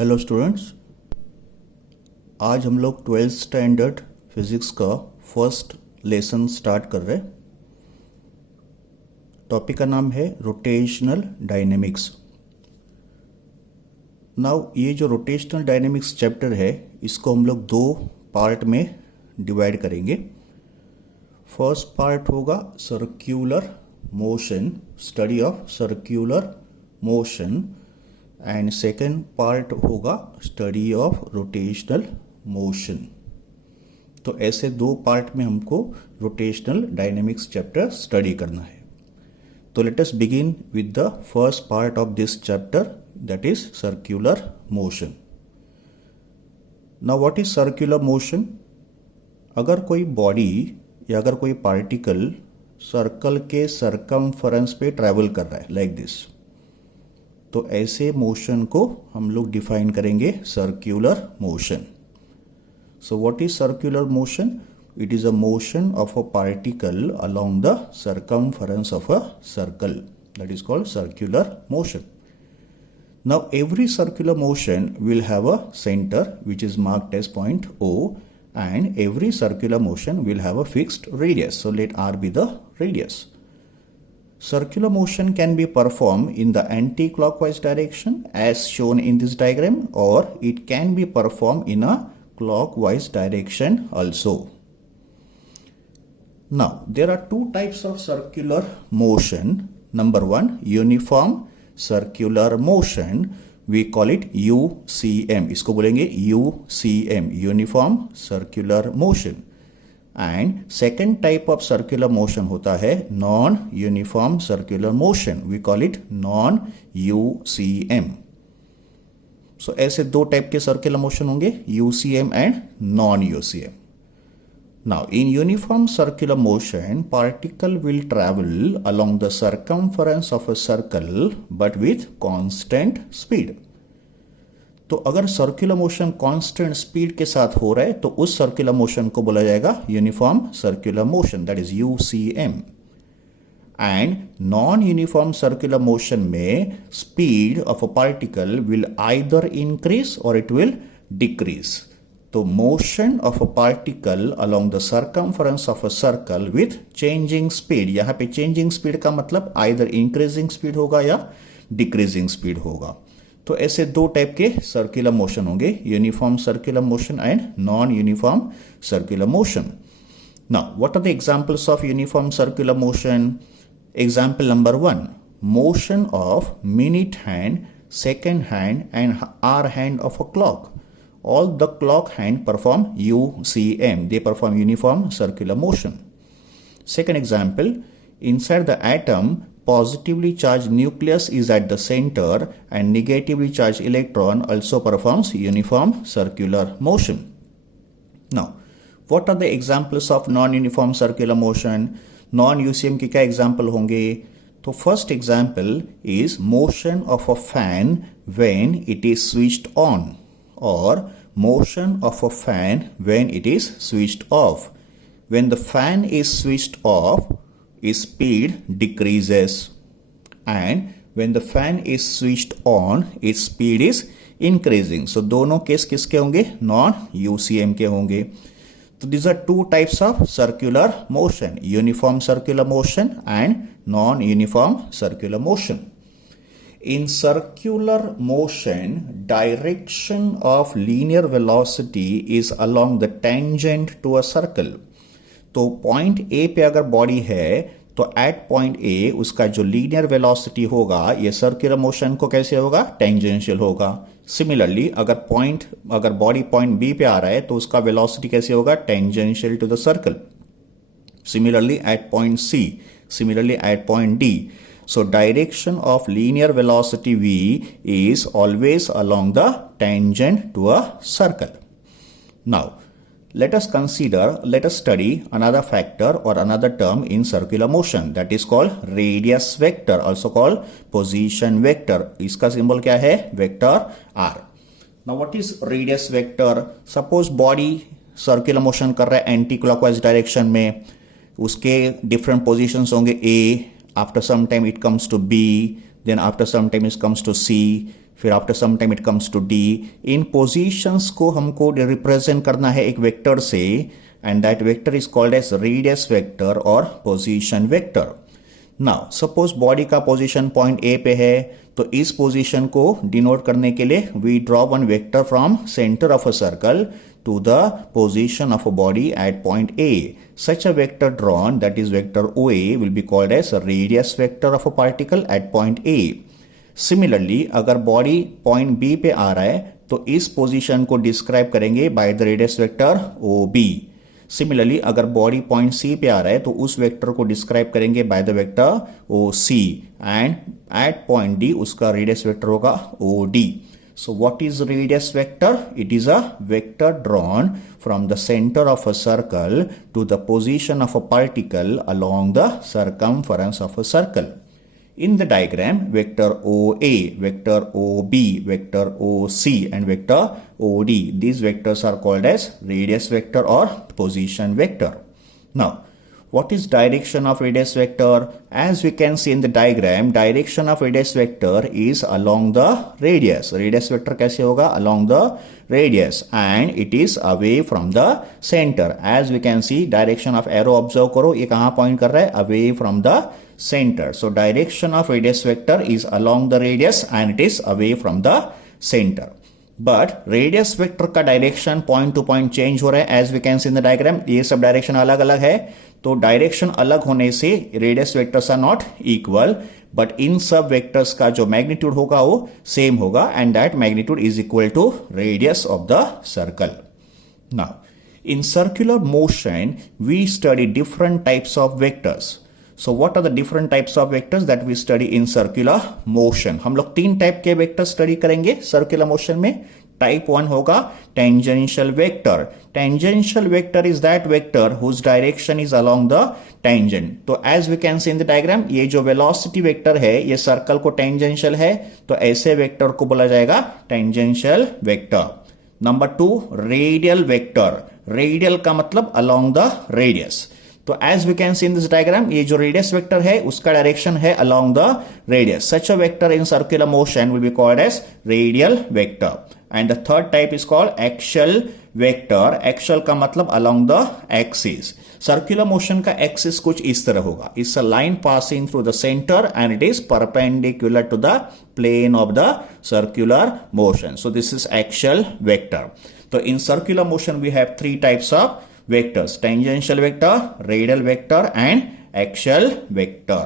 Hello students, आज हम लोग 12th स्टैंडर्ड फिजिक्स का फर्स्ट लेसन स्टार्ट कर रहे हैं। टॉपिक का नाम है रोटेशनल डायनेमिक्स। नाउ ये जो रोटेशनल डायनेमिक्स चैप्टर है इसको हम लोग दो पार्ट में डिवाइड करेंगे। फर्स्ट पार्ट होगा circular motion, study of circular motion, and second part होगा स्टडी ऑफ रोटेशनल मोशन। तो ऐसे दो पार्ट में हमको रोटेशनल डायनेमिक्स चैप्टर स्टडी करना है। तो let us begin with the first part of this chapter, that is circular motion. Now what is circular motion? अगर कोई बॉडी या अगर कोई पार्टिकल सर्कल के सरकमफरेंस पे ट्रैवल कर रहा है लाइक दिस, तो ऐसे मोशन को हम लोग डिफाइन करेंगे circular motion. So what is circular motion? It is a motion of a particle along the circumference of a circle, that is called circular motion. Now every circular motion will have a center which is marked as point O, and every circular motion will have a fixed radius. So let R be the radius. Circular motion can be performed in the anti-clockwise direction as shown in this diagram, or it can be performed in a clockwise direction also. Now there are two types of circular motion. Number one, uniform circular motion, we call it UCM. इसको बोलेंगे UCM, uniform circular motion. And second type of circular motion होता है non uniform circular motion, we call it non UCM. So ऐसे दो type के circular motion होंगे, UCM and non UCM. Now in uniform circular motion particle will travel along the circumference of a circle but with constant speed. तो अगर circular motion constant speed के साथ हो रहा है तो उस सर्कुलर मोशन को बोला जाएगा uniform circular motion, that is UCM. And non uniform circular motion में speed of a particle will either increase और इट विल डिक्रीज। तो motion of a particle along the circumference of a circle with changing speed, यहां पे changing speed का मतलब either increasing speed होगा या decreasing speed होगा। तो ऐसे दो टाइप के सर्कुलर मोशन होंगे, uniform circular motion and non uniform circular motion. Now what are the examples of uniform circular motion? Example number 1, motion of minute hand, second hand and hour hand of a clock. All the clock hand perform UCM, they perform uniform circular motion. Second example, inside the atom positively charged nucleus is at the center and negatively charged electron also performs uniform circular motion. Now, what are the examples of non-uniform circular motion? Non-UCM के क्या example होंगे? तो first example is motion of a fan when it is switched on, or motion of a fan when it is switched off. When the fan is switched off, its speed decreases, and when the fan is switched on its speed is increasing. So दोनों केस किसके होंगे? Non UCM के होंगे। तो these are two types of circular motion, uniform circular motion and non-uniform circular motion. In circular motion, direction of linear velocity is along the tangent to a circle. तो point A पे अगर बॉडी है तो eight point A उसका जो linear velocity होगा ये circular motion को कैसे होगा? टेंजेंशियल होगा। सिमिलरली अगर बॉडी पॉइंट बी पे आ रहा है तो उसका वेलोसिटी कैसे होगा? Tangential to the circle. Similarly at point C, similarly at point D. So direction of linear velocity v is always along the tangent to a circle. Now let us study another factor or another term in circular motion, that is called radius vector, also called position vector. इसका symbol क्या है? Vector r. Now what is radius vector? Suppose body circular motion कर रहा है anti clockwise direction में, उसके different positions होंगे A, after some time it comes to B, then after some time it comes to C, फिर after some time it comes to D. इन positions को हमको रिप्रेजेंट करना है एक वेक्टर से, and that vector is called as radius vector और position vector. Now suppose body का पोजीशन पॉइंट ए पे है, तो इस पोजीशन को डिनोट करने के लिए we draw one vector from centre of a circle to the position of a body at point A. Such a vector drawn, that is vector OA, will be called as a radius vector of a particle at point A. Similarly, अगर body point B पे आ रहा है तो इस position को describe करेंगे by the radius vector OB. Similarly, अगर body point C पे आ रहा है तो उस vector को describe करेंगे by the vector OC, and at point D उसका radius vector होगा OD. So what is radius vector? It is a vector drawn from the center of a circle to the position of a particle along the circumference of a circle. In the diagram, vector OA, vector OB, vector OC and vector OD, these vectors are called as radius vector or position vector. Now, what is direction of radius vector? As we can see in the diagram, direction of radius vector is along the radius. Radius vector कैसे होगा? Along the radius, and it is away from the center. As we can see, direction of arrow observe करो, ये कहाँ point कर रहा है? Away from the center. So direction of radius vector is along the radius and it is away from the center. But radius vector का direction point to point change हो रहा है, as we can see in the diagram. ये सब डायरेक्शन अलग अलग है, तो डायरेक्शन अलग होने से radius vectors are not equal, but इन सब वेक्टर्स का जो मैग्नीट्यूड होगा वो सेम होगा, and that magnitude is equal to radius of the circle. Now in circular motion we study different types of vectors. So what are the different types of vectors that we study in circular motion? हम लोग 3 type के vector study करेंगे circular motion में। Type 1 होगा tangential vector. Tangential vector is that vector whose direction is along the tangent. तो as we can see in the diagram, ये जो velocity vector है ये सर्कल को टेंजेंशियल है, तो ऐसे वेक्टर को बोला जाएगा tangential vector. Number 2 radial vector. Radial का मतलब अलोंग द रेडियस। तो as we can see in this diagram, ये जो रेडियस वेक्टर है उसका डायरेक्शन है along the radius. Such a vector in circular motion will be called as radial vector. And the third type is called axial vector. Axial का मतलब along the axis. Circular motion का axis कुछ इस तरह होगा, it's a line passing through the center and it is perpendicular to the plane of the circular motion. So this is axial vector. तो in circular motion we have 3 types of vectors: tangential vector, radial vector and axial vector.